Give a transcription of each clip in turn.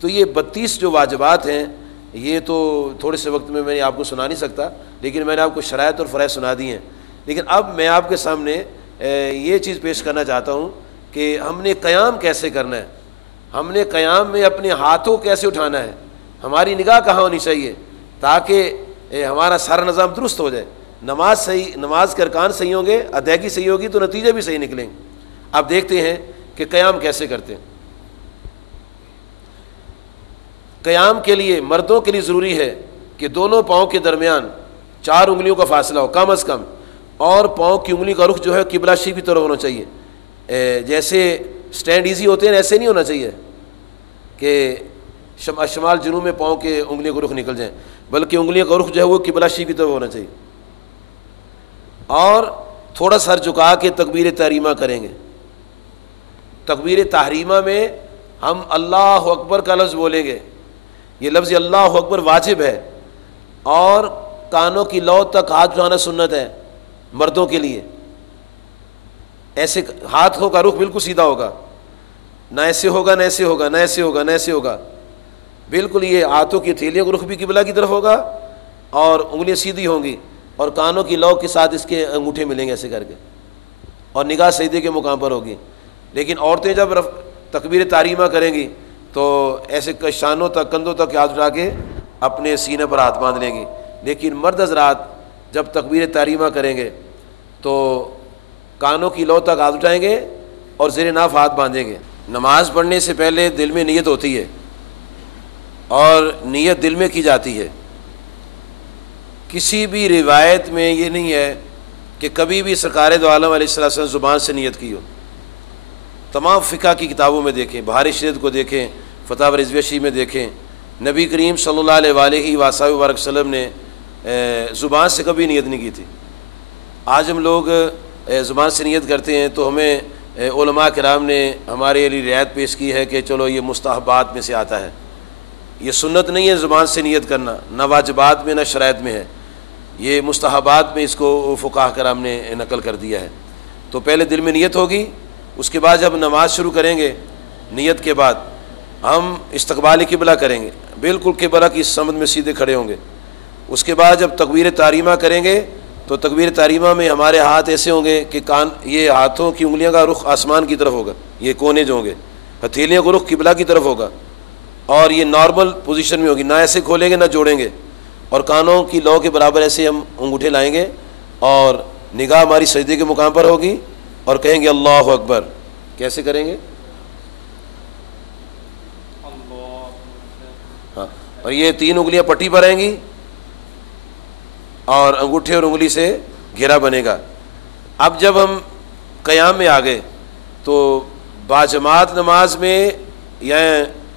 تو یہ 32 جو واجبات ہیں یہ تو تھوڑے سے وقت میں آپ کو سنا نہیں سکتا، لیکن میں نے آپ کو شرائط اور فرائض سنا دی ہیں۔ لیکن اب میں آپ کے سامنے یہ چیز پیش کرنا چاہتا ہوں کہ ہم نے قیام کیسے کرنا ہے، ہم نے قیام میں اپنے ہاتھوں کیسے اٹھانا ہے، ہماری نگاہ کہاں ہونی چاہیے تاکہ ہمارا سارا نظام درست ہو جائے۔ نماز کے ارکان صحیح ہوں گے، ادائیگی صحیح ہوگی تو نتیجے بھی صحیح نکلیں گے۔ اب دیکھتے ہیں کہ قیام کیسے کرتے ہیں۔ قیام کے لیے مردوں کے لیے ضروری ہے کہ دونوں پاؤں کے درمیان 4 انگلیوں کا فاصلہ ہو کم از کم، اور پاؤں کی انگلی کا رخ جو ہے قبلہ شریف کی طرف ہونا چاہیے۔ جیسے سٹینڈ ایزی ہوتے ہیں ایسے نہیں ہونا چاہیے کہ شمال جنوب میں پاؤں کے انگلیوں کا رخ نکل جائیں، بلکہ انگلیوں کا رخ جو ہے وہ قبلہ شریف کی طرف ہونا چاہیے۔ اور تھوڑا سر جھکا کے تکبیر تحریمہ کریں گے۔ تکبیر تحریمہ میں ہم اللہ اکبر کا لفظ بولیں گے، یہ لفظ اللہ اکبر واجب ہے، اور کانوں کی لو تک ہاتھ اٹھانا سنت ہے مردوں کے لیے۔ ایسے ہاتھوں کا رخ بالکل سیدھا ہوگا، نہ ایسے ہوگا نہ ایسے ہوگا نہ ایسے ہوگا نہ ایسے ہوگا، بالکل یہ ہاتھوں کی ہتھیلیوں کا رخ بھی قبلہ کی طرف ہوگا، اور انگلیاں سیدھی ہوں گی، اور کانوں کی لو کے ساتھ اس کے انگوٹھے ملیں گے ایسے کر کے، اور نگاہ سجدے کے مقام پر ہوگی۔ لیکن عورتیں جب تکبیر تحریمہ کریں گی تو ایسے شانوں تک کندھوں تک ہاتھ اٹھا کے اپنے سینے پر ہاتھ باندھ لیں گی۔ لیکن مرد حضرات جب تکبیر تحریمہ کریں گے تو کانوں کی لو تک ہاتھ اٹھائیں گے اور زیر ناف ہاتھ باندھیں گے۔ نماز پڑھنے سے پہلے دل میں نیت ہوتی ہے، اور نیت دل میں کی جاتی ہے۔ کسی بھی روایت میں یہ نہیں ہے کہ کبھی بھی سرکار دو عالم علیہ السلام زبان سے نیت کی ہو۔ تمام فقہ کی کتابوں میں دیکھیں، بہار شریعت کو دیکھیں، فتح رضویہ میں دیکھیں، نبی کریم صلی اللہ علیہ وآلہ وسلم نے زبان سے کبھی نیت نہیں کی تھی۔ آج ہم لوگ زبان سے نیت کرتے ہیں تو ہمیں علماء کرام نے ہمارے لیے رعایت پیش کی ہے کہ چلو یہ مستحبات میں سے آتا ہے، یہ سنت نہیں ہے زبان سے نیت کرنا، نہ واجبات میں نہ شرائط میں ہے، یہ مستحبات میں اس کو فقہاء کرام نے نقل کر دیا ہے۔ تو پہلے دل میں نیت ہوگی، اس کے بعد جب نماز شروع کریں گے نیت کے بعد ہم استقبال قبلہ کریں گے، بالکل قبلہ کی سمت میں سیدھے کھڑے ہوں گے۔ اس کے بعد جب تکبیر تحریمہ کریں گے تو تکبیر تحریمہ میں ہمارے ہاتھ ایسے ہوں گے کہ یہ ہاتھوں کی انگلیاں کا رخ آسمان کی طرف ہوگا، یہ کونے جو ہوں گے، ہتھیلیوں کا رخ قبلہ کی طرف ہوگا، اور یہ نارمل پوزیشن میں ہوگی، نہ ایسے کھولیں گے نہ جوڑیں گے، اور کانوں کی لو کے برابر ایسے ہم انگوٹھے لائیں گے، اور نگاہ ہماری سجدے کے مقام پر ہوگی، اور کہیں گے اللہ اکبر۔ کیسے کریں گے؟ ہاں، اور یہ 3 انگلیاں پٹی پر آئیں گی، اور انگوٹھے اور انگلی سے گھیرا بنے گا۔ اب جب ہم قیام میں آ گئے تو باجماعت نماز میں یا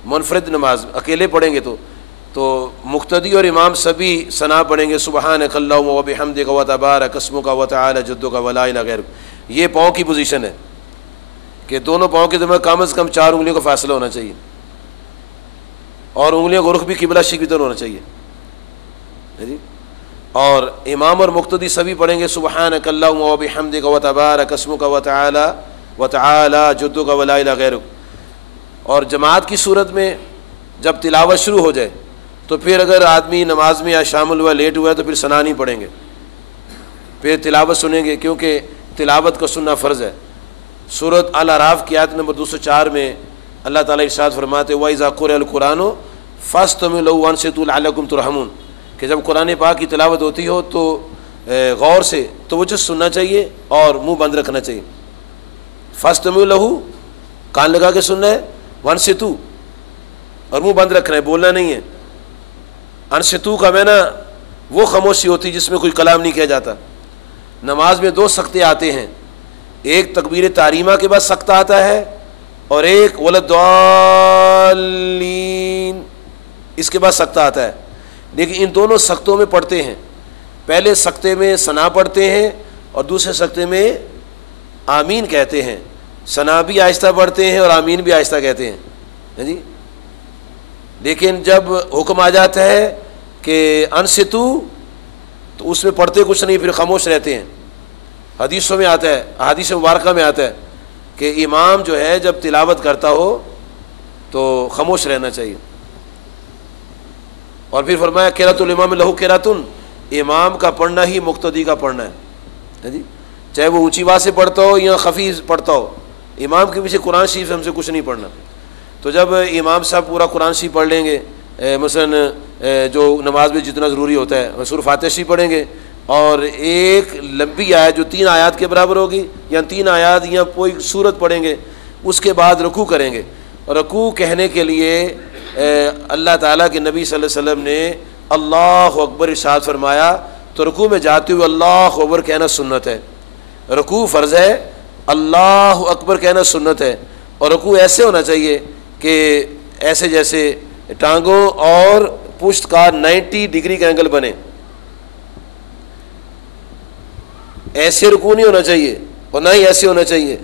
منفرد نماز اکیلے پڑھیں گے تو مقتدی اور امام سبھی ثنا پڑھیں گے، سبحانک اللہم و بحمدک و تبارک اسمک و تعالی جدک و لا الہ غیرک۔ یہ پاؤں کی پوزیشن ہے کہ دونوں پاؤں کے درمیان کم از کم 4 انگلیوں کا فاصلہ ہونا چاہیے، اور انگلیوں کا رخ بھی قبلہ شریف کی طرف ہونا چاہیے جی۔ اور امام اور مقتدی سبھی پڑھیں گے سبحانک اللہم و بحمدک و تبارک اسمک و تعالی جدک و لا الہ غیرک۔ اور جماعت کی صورت میں جب تلاوت شروع ہو جائے تو پھر اگر آدمی نماز میں یا شامل ہوا لیٹ ہوا ہے تو پھر ثنا نہیں پڑھیں گے، پھر تلاوت سنیں گے، کیونکہ تلاوت کا سننا فرض ہے۔ سورۃ الاعراف کی آیت نمبر 204 میں اللہ تعالیٰ ارشاد فرماتے وَإِذَا قُرِئَ الْقُرْآنُ فَاسْتَمِعُوا لَهُ وَأَنصِتُوا لَعَلَّكُمْ تُرْحَمُونَ، کہ جب قرآن پاک کی تلاوت ہوتی ہو تو غور سے توجہ سننا چاہیے اور منہ بند رکھنا چاہیے۔ فَاسْتَمِعُوا لَهُ کان لگا کے سننا ہے، وَأَنصِتُوا اور منہ بند رکھنا ہے، بولنا نہیں ہے۔ انصتو کا معنی وہ خاموشی ہوتی جس میں کوئی کلام نہیں کہا جاتا۔ نماز میں 2 سکتے آتے ہیں، ایک تکبیر تحریمہ کے بعد سکتہ آتا ہے، اور ایک وَلَضَّالِّينَ اس کے بعد سکتہ آتا ہے۔ لیکن ان دونوں سکتوں میں پڑھتے ہیں، پہلے سکتے میں ثنا پڑھتے ہیں اور دوسرے سکتے میں آمین کہتے ہیں۔ ثنا بھی آہستہ پڑھتے ہیں اور آمین بھی آہستہ کہتے ہیں جی۔ لیکن جب حکم آ جاتا ہے کہ انصتو تو اس میں پڑھتے کچھ نہیں، پھر خاموش رہتے ہیں۔ حدیثوں میں آتا ہے، احادیث مبارکہ میں آتا ہے کہ امام جو ہے جب تلاوت کرتا ہو تو خاموش رہنا چاہیے۔ اور پھر فرمایا قراۃ الامام لہو قراۃن، امام کا پڑھنا ہی مقتدی کا پڑھنا ہے جی، چاہے وہ اونچی آواز سے پڑھتا ہو یا خفی پڑھتا ہو، امام کے پیچھے قرآن شریف ہم سے کچھ نہیں پڑھنا۔ تو جب امام صاحب پورا قرآن شریف پڑھ لیں گے، مثلا جو نماز میں جتنا ضروری ہوتا ہے سورہ فاتحہ شریف پڑھیں گے، اور ایک لمبی آیت جو 3 آیات کے برابر ہوگی یا 3 آیات یا کوئی سورت پڑھیں گے، اس کے بعد رکوع کریں گے۔ رکوع کہنے کے لیے اللہ تعالیٰ کے نبی صلی اللہ علیہ وسلم نے اللہ اکبر ارشاد فرمایا، تو رکوع میں جاتے ہوئے اللہ اکبر کہنا سنت ہے، رکوع فرض ہے، اللہ اکبر کہنا سنت ہے۔ اور رکوع ایسے ہونا چاہیے کہ ایسے جیسے ٹانگوں اور پشت کا 90 ڈگری کا اینگل بنے، ایسے رکوع نہیں ہونا چاہیے اور نہ ہی ایسے ہونا چاہیے،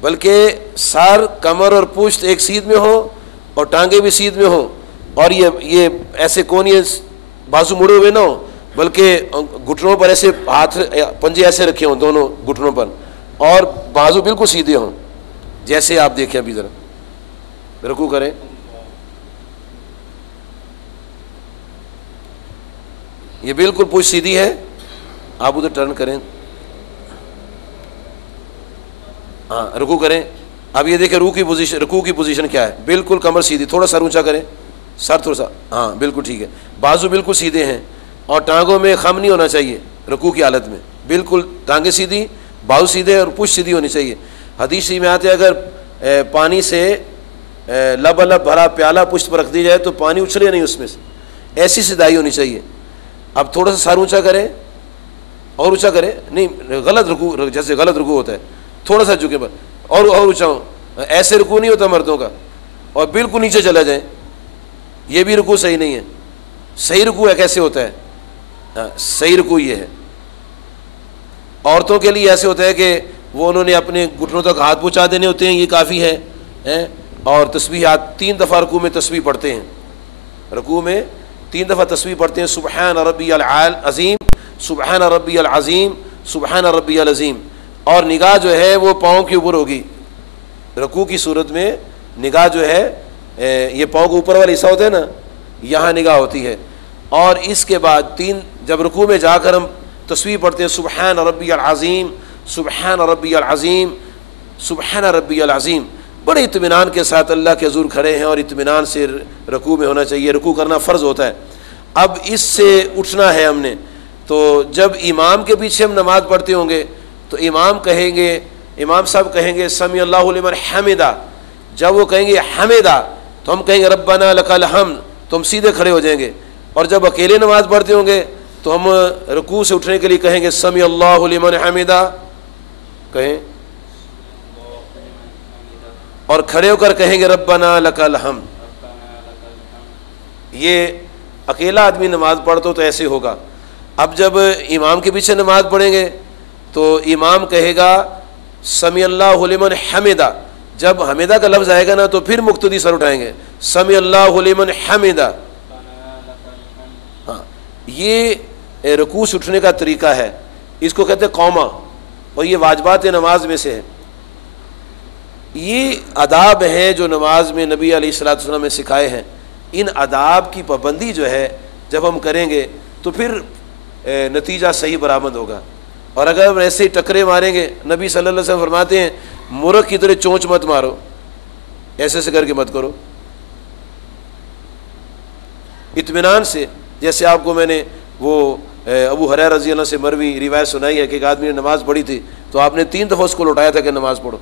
بلکہ سر، کمر اور پشت ایک سیدھ میں ہو اور ٹانگیں بھی سیدھ میں ہوں، اور یہ ایسے کونی بازو مڑے ہوئے نہ ہو، بلکہ گھٹنوں پر ایسے ہاتھ پنجے ایسے رکھے ہوں دونوں گھٹنوں پر، اور بازو بالکل سیدھے ہوں، جیسے آپ دیکھیں ابھی ذرا رکوع کریں۔ یہ بالکل پشت سیدھی ہے، آپ ادھر ٹرن کریں، ہاں رکوع کریں۔ اب یہ دیکھیں رکوع کی پوزیشن کیا ہے، بالکل کمر سیدھی، تھوڑا سر اونچا کریں، سر تھوڑا سا، ہاں بالکل ٹھیک ہے، بازو بالکل سیدھے ہیں، اور ٹانگوں میں خم نہیں ہونا چاہیے رکوع کی حالت میں، بالکل ٹانگیں سیدھی، بازو سیدھے اور پشت سیدھی ہونی چاہیے۔ حدیث میں آتے ہیں اگر پانی سے لب بھرا پیالہ پشت پر رکھ دی جائے تو پانی اچھلے نہیں اس میں سے، ایسی سیدھائی ہونی چاہیے۔ اب تھوڑا سا سر اونچا کریں اور اونچا کریں، نہیں غلط رکوع، جیسے غلط رکوع ہوتا ہے، تھوڑا سا جھکے پر اور اونچا ہوں، ایسے رکوع نہیں ہوتا مردوں کا، اور بالکل نیچے چلا جائیں، یہ بھی رکوع صحیح نہیں ہے۔ صحیح رکوع ہے کیسے ہوتا ہے؟ صحیح رکوع یہ ہے، عورتوں کے لیے ایسے ہوتا ہے کہ وہ انہوں نے اپنے گھٹنوں تک ہاتھ پہنچا دینے ہوتے ہیں، یہ کافی ہے، اور تسبیحات 3 دفعہ رکوع میں تسبیح پڑھتے ہیں، رکوع میں 3 دفعہ تسبیح پڑھتے ہیں، سبحان ربی العظیم، سبحان ربی العظیم، سبحان ربی العظیم، اور نگاہ جو ہے وہ پاؤں کے اوپر ہوگی۔ رکوع کی صورت میں نگاہ جو ہے یہ پاؤں کے اوپر والا حصہ ہوتا ہے نا، یہاں نگاہ ہوتی ہے۔ اور اس کے بعد جب رکوع میں جا کر ہم تسبیح پڑھتے ہیں، سبحان ربی العظیم، سبحان ربی العظیم، سبحان ربی العظیم، بڑے اطمینان کے ساتھ اللہ کے حضور کھڑے ہیں، اور اطمینان سے رکوع میں ہونا چاہیے، رکوع کرنا فرض ہوتا ہے۔ اب اس سے اٹھنا ہے ہم نے، تو جب امام کے پیچھے ہم نماز پڑھتے ہوں گے تو امام صاحب کہیں گے سمی اللہ لمن حمدہ، جب وہ کہیں گے حمدہ تو ہم کہیں گے ربنا لک الحمد، تو ہم سیدھے کھڑے ہو جائیں گے۔ اور جب اکیلے نماز پڑھتے ہوں گے تو ہم رکوع سے اٹھنے کے لیے کہیں گے سمی اللہ لمن حمدہ، کہیں، اور کھڑے ہو کر کہیں گے ربنا لک الحمد۔ یہ اکیلا آدمی نماز پڑھتا ہو تو ایسے ہوگا۔ اب جب امام کے پیچھے نماز پڑھیں گے تو امام کہے گا سمی اللہ لمن حمدہ، جب حمدہ کا لفظ آئے گا نا تو پھر مقتدی سر اٹھائیں گے، سمی اللہ لمن حمدہ۔ ہاں، یہ رکوع سے اٹھنے کا طریقہ ہے، اس کو کہتے ہیں قومہ، اور یہ واجبات نماز میں سے ہے۔ یہ آداب ہیں جو نماز میں نبی علیہ الصلوۃ والسلام نے سکھائے ہیں۔ ان آداب کی پابندی جو ہے جب ہم کریں گے تو پھر نتیجہ صحیح برآمد ہوگا۔ اور اگر ہم ایسے ہی ٹکرے ماریں گے، نبی صلی اللہ علیہ وسلم فرماتے ہیں مرغ کی طرح چونچ مت مارو، ایسے سے کر کے مت کرو، اطمینان سے۔ جیسے آپ کو میں نے وہ ابو ہریرہ رضی اللہ عنہ سے مروی روایت سنائی ہے کہ ایک آدمی نے نماز پڑھی تھی تو آپ نے 3 دفعہ اس کو لوٹایا تھا کہ نماز پڑھو،